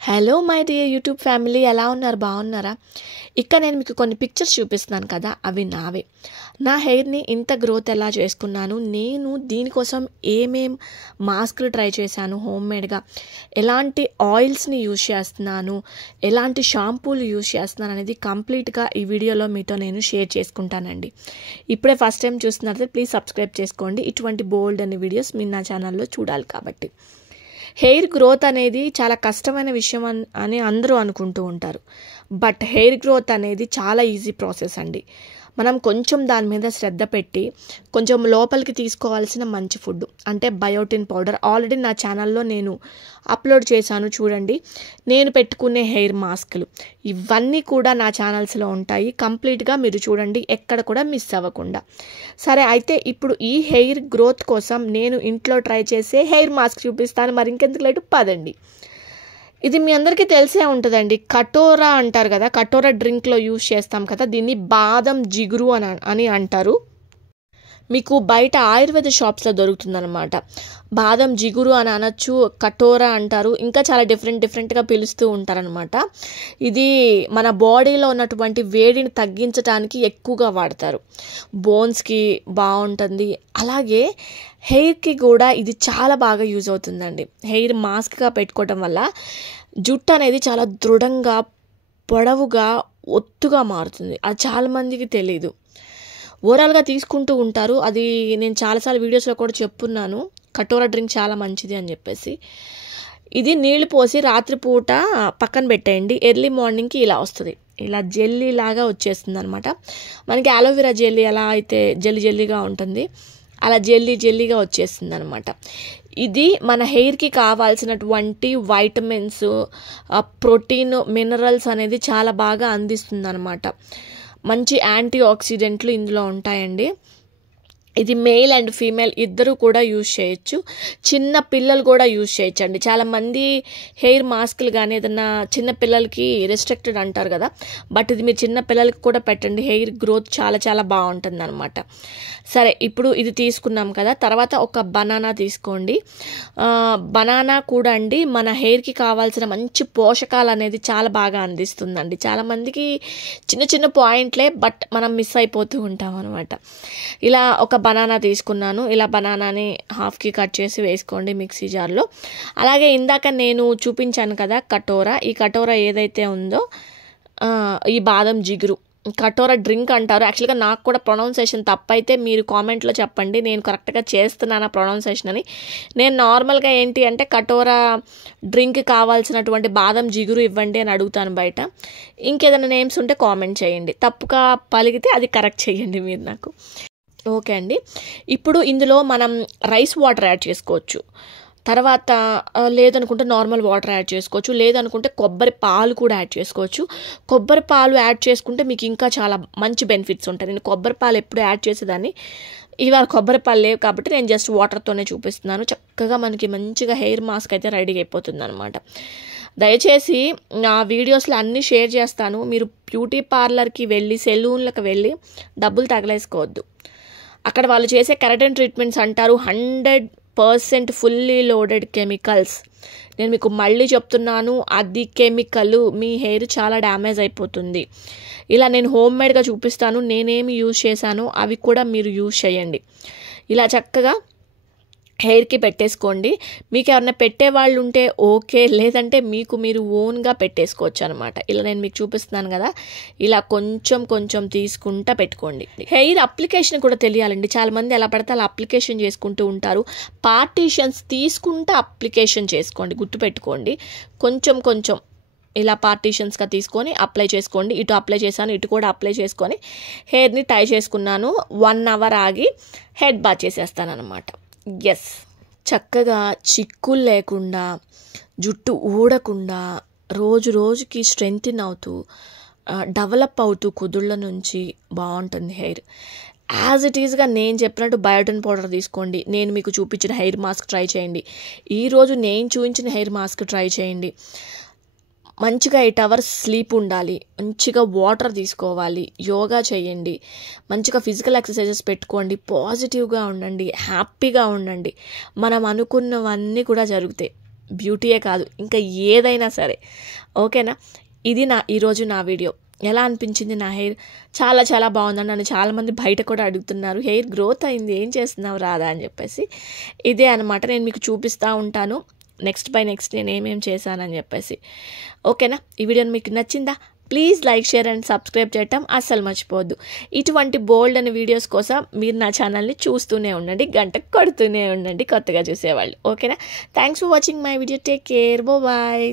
Hello my dear YouTube family, ఎలా ఉన్నారు? బాగున్నారా? ఇక్కడ నేను మీకు కొన్ని పిక్చర్స్ చూపిస్తున్నాను కదా, అవి నావే. నా హెయిర్ని ఇంత గ్రోత్ ఎలా చేసుకున్నాను, నేను దీనికోసం ఏమేం మాస్క్లు ట్రై చేశాను హోమ్మేడ్గా, ఎలాంటి ఆయిల్స్ని యూజ్ చేస్తున్నాను, ఎలాంటి షాంపూలు యూజ్ చేస్తున్నాను అనేది కంప్లీట్గా ఈ వీడియోలో మీతో నేను షేర్ చేసుకుంటానండి. ఇప్పుడే ఫస్ట్ టైం చూస్తున్నట్లయితే ప్లీజ్ సబ్స్క్రైబ్ చేసుకోండి. ఇటువంటి బోల్డ్ అనే వీడియోస్ మీరు నా ఛానల్లో చూడాలి కాబట్టి. హెయిర్ గ్రోత్ అనేది చాలా కష్టమైన విషయం అని అందరూ అనుకుంటూ ఉంటారు. బట్ హెయిర్ గ్రోత్ అనేది చాలా ఈజీ ప్రాసెస్ అండి. మనం కొంచెం దాని మీద శ్రద్ధ పెట్టి కొంచెం లోపలికి తీసుకోవాల్సిన మంచి ఫుడ్ అంటే బయోటిన్ పౌడర్ ఆల్రెడీ నా ఛానల్లో నేను అప్లోడ్ చేశాను, చూడండి. నేను పెట్టుకునే హెయిర్ మాస్క్లు ఇవన్నీ కూడా నా ఛానల్స్లో ఉంటాయి. కంప్లీట్గా మీరు చూడండి, ఎక్కడ కూడా మిస్ అవ్వకుండా. సరే, అయితే ఇప్పుడు ఈ హెయిర్ గ్రోత్ కోసం నేను ఇంట్లో ట్రై చేసే హెయిర్ మాస్క్ చూపిస్తాను. మరి ఇంకెందుకు లేటు, పదండి. ఇది మీ అందరికీ తెలిసే ఉంటుందండి, కటోరా అంటారు కదా. కటోరా డ్రింక్లో యూజ్ చేస్తాం కదా, దీన్ని బాదం జిగురు అని అంటారు. మీకు బయట ఆయుర్వేద షాప్స్లో దొరుకుతుందన్నమాట. బాదం జిగురు అని అనొచ్చు, కటోరా అంటారు, ఇంకా చాలా డిఫరెంట్గా పిలుస్తూ ఉంటారనమాట. ఇది మన బాడీలో ఉన్నటువంటి వేడిని తగ్గించడానికి ఎక్కువగా వాడతారు. బోన్స్కి బాగుంటుంది, అలాగే హెయిర్కి కూడా ఇది చాలా బాగా యూజ్ అవుతుందండి. హెయిర్ మాస్క్గా పెట్టుకోవటం వల్ల జుట్టు అనేది చాలా దృఢంగా, పొడవుగా, ఒత్తుగా మారుతుంది. అది చాలామందికి తెలీదు. ఓవరాల్గా తీసుకుంటూ ఉంటారు. అది నేను చాలాసార్లు వీడియోస్లో కూడా చెప్పున్నాను, కటోరా డ్రింక్ చాలా మంచిది అని చెప్పేసి. ఇది నీళ్లు పోసి రాత్రిపూట పక్కన పెట్టేయండి, ఎర్లీ మార్నింగ్కి ఇలా వస్తుంది. ఇలా జెల్లీ లాగా వచ్చేస్తుంది అనమాట. మనకి అలోవెరా జెల్లీ ఎలా అయితే జెల్లీగా ఉంటుంది, అలా జెల్లీగా వచ్చేస్తుంది అనమాట. ఇది మన హెయిర్కి కావాల్సినటువంటి వైటమిన్స్, ప్రోటీన్, మినరల్స్ అనేది చాలా బాగా అందిస్తుంది అనమాట. మంచి యాంటీ ఆక్సిడెంట్లు ఇందులో ఉంటాయండి. ఇది మేల్ అండ్ ఫీమేల్ ఇద్దరు కూడా యూజ్ చేయొచ్చు, చిన్న పిల్లలు కూడా యూజ్ చేయొచ్చు అండి. చాలామంది హెయిర్ మాస్క్లు కానీ ఏదన్నా చిన్న పిల్లలకి రెస్ట్రిక్టెడ్ అంటారు కదా, బట్ ఇది మీరు చిన్న పిల్లలకి కూడా పెట్టండి, హెయిర్ గ్రోత్ చాలా బాగుంటుంది అనమాట. సరే, ఇప్పుడు ఇది తీసుకున్నాం కదా, తర్వాత ఒక బనానా తీసుకోండి. బనానా కూడా అండి మన హెయిర్కి కావాల్సిన మంచి పోషకాలు అనేది చాలా బాగా అందిస్తుందండి. చాలామందికి చిన్న పాయింట్లే, బట్ మనం మిస్ అయిపోతూ ఉంటాం అనమాట. ఇలా ఒక బనానా తీసుకున్నాను. ఇలా బనానాని హాఫ్కి కట్ చేసి వేసుకోండి మిక్సీ జార్లో. అలాగే ఇందాక నేను చూపించాను కదా కటోరా, ఈ కటోరా ఏదైతే ఉందో ఈ బాదం జిగురు, కటోరా డ్రింక్ అంటారు. యాక్చువల్గా నాకు కూడా ప్రొనౌన్సేషన్ తప్పైతే మీరు కామెంట్లో చెప్పండి, నేను కరెక్ట్గా చేస్తున్నాను ఆ ప్రొనౌన్సేషన్ అని. నేను నార్మల్గా ఏంటి అంటే కటోరా డ్రింక్ కావాల్సినటువంటి బాదం జిగురు ఇవ్వండి అని అడుగుతాను బయట. ఇంకేదైనా నేమ్స్ ఉంటే కామెంట్ చేయండి, తప్పుగా పలిగితే అది కరెక్ట్ చేయండి మీరు నాకు. ఓకే అండి. ఇప్పుడు ఇందులో మనం రైస్ వాటర్ యాడ్ చేసుకోవచ్చు, తర్వాత లేదనుకుంటే నార్మల్ వాటర్ యాడ్ చేసుకోవచ్చు, లేదనుకుంటే కొబ్బరి పాలు కూడా యాడ్ చేసుకోవచ్చు. కొబ్బరి పాలు యాడ్ చేసుకుంటే మీకు ఇంకా చాలా మంచి బెనిఫిట్స్ ఉంటాయి. నేను కొబ్బరి పాలు ఎప్పుడు యాడ్ చేసేదాన్ని, ఇవాళ కొబ్బరి పాలు లేవు కాబట్టి నేను జస్ట్ వాటర్తోనే చూపిస్తున్నాను. చక్కగా మనకి మంచిగా హెయిర్ మాస్క్ అయితే రెడీ అయిపోతుంది అనమాట. దయచేసి నా వీడియోస్లో అన్నీ షేర్ చేస్తాను. మీరు బ్యూటీ పార్లర్కి వెళ్ళి, సెలూన్లకు వెళ్ళి డబ్బులు తగలేసుకోవద్దు. అక్కడ వాళ్ళు చేసే కెరటిన్ ట్రీట్మెంట్స్ అంటారు 100% ఫుల్లీ లోడెడ్ కెమికల్స్. నేను మీకు మళ్ళీ చెప్తున్నాను, అది కెమికల్, మీ హెయిర్ చాలా డ్యామేజ్ అయిపోతుంది. ఇలా నేను హోమ్మేడ్గా చూపిస్తాను, నేనేమి యూజ్ చేశానో అవి కూడా మీరు యూజ్ చేయండి. ఇలా చక్కగా హెయిర్కి పెట్టేసుకోండి. మీకు ఎవరైనా పెట్టేవాళ్ళు ఉంటే ఓకే, లేదంటే మీకు మీరు ఓన్గా పెట్టేసుకోవచ్చు అనమాట. ఇలా నేను మీకు చూపిస్తున్నాను కదా, ఇలా కొంచెం తీసుకుంటా పెట్టుకోండి. హెయిర్ అప్లికేషన్ కూడా తెలియాలండి. చాలామంది ఎలా పడితే అలా అప్లికేషన్ చేసుకుంటూ ఉంటారు. పార్టీషన్స్ తీసుకుంటూ అప్లికేషన్ చేసుకోండి, గుర్తుపెట్టుకోండి. కొంచెం ఇలా పార్టీషన్స్గా తీసుకొని అప్లై చేసుకోండి. ఇటు అప్లై చేశాను, ఇటు కూడా అప్లై చేసుకొని హెయిర్ని టై చేసుకున్నాను. 1 అవర్ ఆగి హెడ్ బాత్ చేసేస్తాను అనమాట. ఎస్, చక్కగా చిక్కులు లేకుండా, జుట్టు ఊడకుండా, రోజుకి స్ట్రెంగ్తెన్ అవుతూ, డెవలప్ అవుతూ కుదుళ్ళ నుంచి బాగుంటుంది హెయిర్. యాజ్ ఇట్ ఈజ్గా నేను చెప్పినట్టు బయోటిన్ పౌడర్ తీసుకోండి. నేను మీకు చూపించిన హెయిర్ మాస్క్ ట్రై చేయండి. ఈరోజు నేను చూపించిన హెయిర్ మాస్క్ ట్రై చేయండి. మంచిగా 8 hours స్లీప్ ఉండాలి, మంచిగా వాటర్ తీసుకోవాలి, యోగా చేయండి, మంచిగా ఫిజికల్ ఎక్సర్సైజెస్ పెట్టుకోండి, పాజిటివ్గా ఉండండి, హ్యాపీగా ఉండండి. మనం అనుకున్నవన్నీ కూడా జరుగుతాయి. బ్యూటీయే కాదు, ఇంకా ఏదైనా సరే. ఓకేనా? ఇది ఈరోజు నా వీడియో. ఎలా అనిపించింది నా హెయిర్? చాలా చాలా బాగుందని నన్ను చాలామంది బయట కూడా అడుగుతున్నారు, హెయిర్ గ్రోత్ అయింది, ఏం చేస్తున్నావు రాదా అని చెప్పేసి. ఇదే అనమాట, నేను మీకు చూపిస్తూ ఉంటాను నెక్స్ట్ బై నెక్స్ట్ నేను ఏమేమి చేశానని చెప్పేసి. ఓకేనా? ఈ వీడియోని మీకు నచ్చిందా? Please like, share and subscribe చేయటం అస్సలు మర్చిపోవద్దు. ఇటువంటి బోల్డ్ అనే వీడియోస్ కోసం మీరు నా ఛానల్ని చూస్తూనే ఉండండి, గంట కొడుతూనే ఉండండి కొత్తగా చూసేవాళ్ళు. ఓకేనా? Thanks for watching my video. Take care. Bye.